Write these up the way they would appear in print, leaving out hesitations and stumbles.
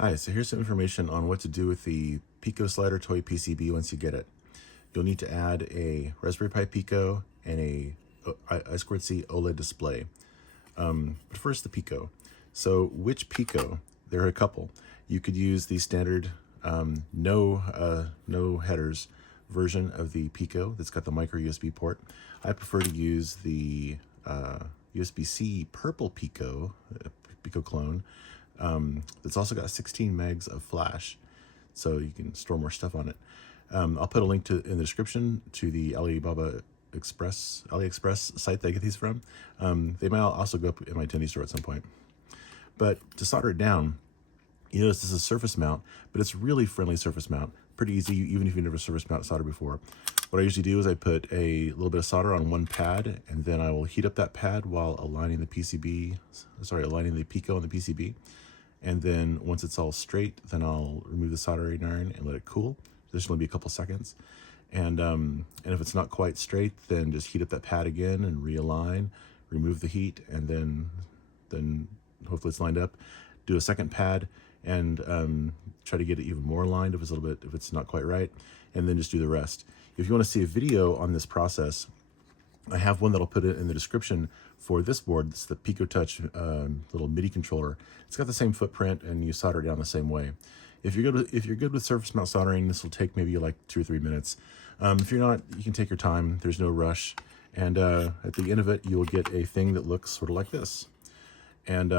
Hi, so here's some information on what to do with the picoslidertoy PCB once you get it. You'll need to add a Raspberry Pi Pico and a I2C OLED display. But first, the Pico. So which Pico? There are a couple. You could use the standard no headers version of the Pico that's got the micro USB port. I prefer to use the USB-C purple Pico, Pico clone, that's also got 16 megs of flash, so you can store more stuff on it. I'll put a link in the description to the AliExpress site that I get these from. They might also go up in my Tindy store at some point. But to solder it down, you notice this is a surface mount, but it's really friendly surface mount. Pretty easy, even if you've never surface mount solder before. What I usually do is I put a little bit of solder on one pad, and then I will heat up that pad while aligning the Pico on the PCB. And then once it's all straight, then I'll remove the soldering iron and let it cool. This should only be a couple seconds. And if it's not quite straight, then just heat up that pad again and realign, remove the heat, and then hopefully it's lined up. Do a second pad and try to get it even more aligned if it's not quite right, and then just do the rest. If you want to see a video on this process, I have one that I'll put it in the description for this board. It's the Pico Touch little MIDI controller. It's got the same footprint, and you solder it down the same way. If you're good with surface mount soldering, this will take maybe like 2 or 3 minutes. If you're not, you can take your time. There's no rush. And at the end of it, you'll get a thing that looks sort of like this. And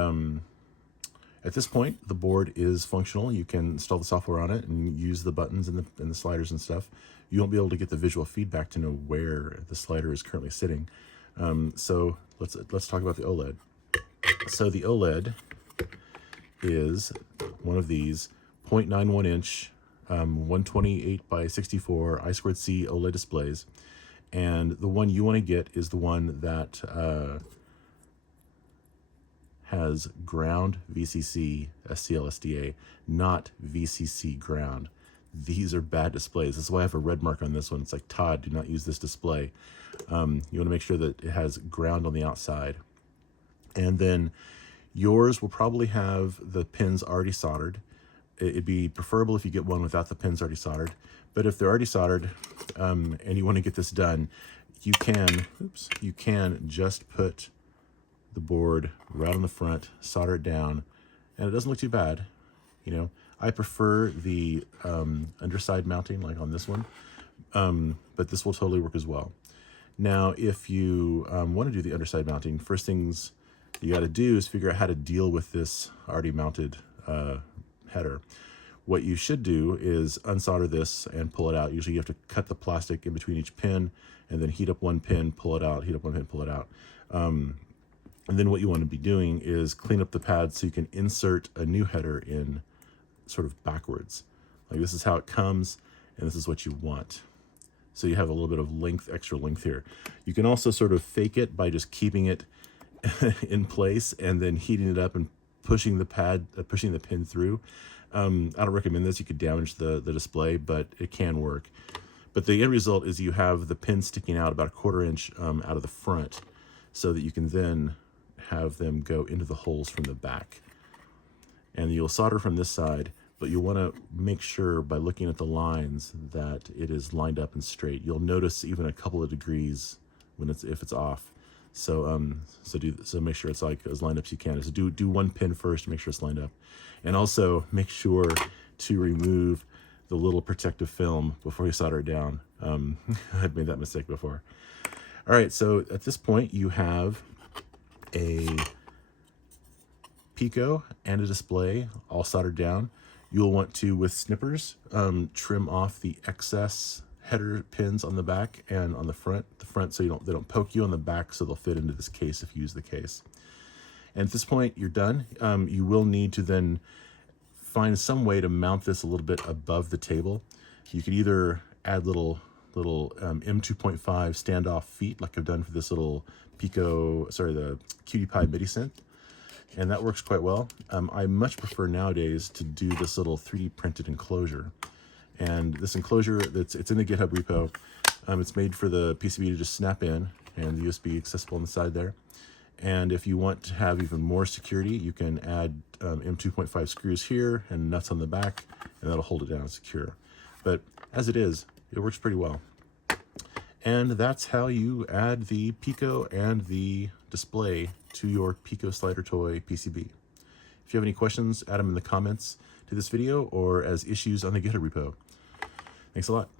at this point, the board is functional. You can install the software on it and use the buttons and the sliders and stuff. You won't be able to get the visual feedback to know where the slider is currently sitting. So let's talk about the OLED. So the OLED is one of these 0.91 inch 128 by 64 I2C OLED displays, and the one you want to get is the one that has ground VCC SCLSDA, not VCC ground. These are bad displays. That's why I have a red mark on this one. It's like, Todd, do not use this display. You want to make sure that it has ground on the outside. And then yours will probably have the pins already soldered. It'd be preferable if you get one without the pins already soldered. But if they're already soldered and you want to get this done, you can just put the board right on the front, solder it down, and it doesn't look too bad. You know, I prefer the underside mounting, like on this one, but this will totally work as well. Now, if you want to do the underside mounting, first things you got to do is figure out how to deal with this already mounted header. What you should do is unsolder this and pull it out. Usually you have to cut the plastic in between each pin and then heat up one pin, pull it out, heat up one pin, pull it out. And then what you want to be doing is clean up the pad so you can insert a new header in sort of backwards. Like this is how it comes, and this is what you want. So you have a little bit of extra length here. You can also sort of fake it by just keeping it in place and then heating it up and pushing the pin through. I don't recommend this. You could damage the display, but it can work. But the end result is you have the pin sticking out about 1/4 inch out of the front, so that you can then have them go into the holes from the back. And you'll solder from this side, but you want to make sure by looking at the lines that it is lined up and straight. You'll notice even a couple of degrees if it's off. So make sure it's like as lined up as you can. So do one pin first to make sure it's lined up, and also make sure to remove the little protective film before you solder it down. I've made that mistake before. All right, so at this point you have a Pico and a display all soldered down. You'll want to, with snippers, trim off the excess header pins on the back and on the front so they don't poke you on the back, so they'll fit into this case if you use the case. And at this point, you're done. You will need to then find some way to mount this a little bit above the table. You could either add little M2.5 standoff feet, like I've done for this little the Cutie Pie MIDI synth, and that works quite well. I much prefer nowadays to do this little 3D printed enclosure. And this enclosure, it's in the GitHub repo. It's made for the PCB to just snap in, and the USB accessible on the side there. And if you want to have even more security, you can add M2.5 screws here and nuts on the back, and that'll hold it down secure. But as it is, it works pretty well. And that's how you add the Pico and the display to your picoslidertoy PCB. If you have any questions, add them in the comments to this video or as issues on the GitHub repo. Thanks a lot.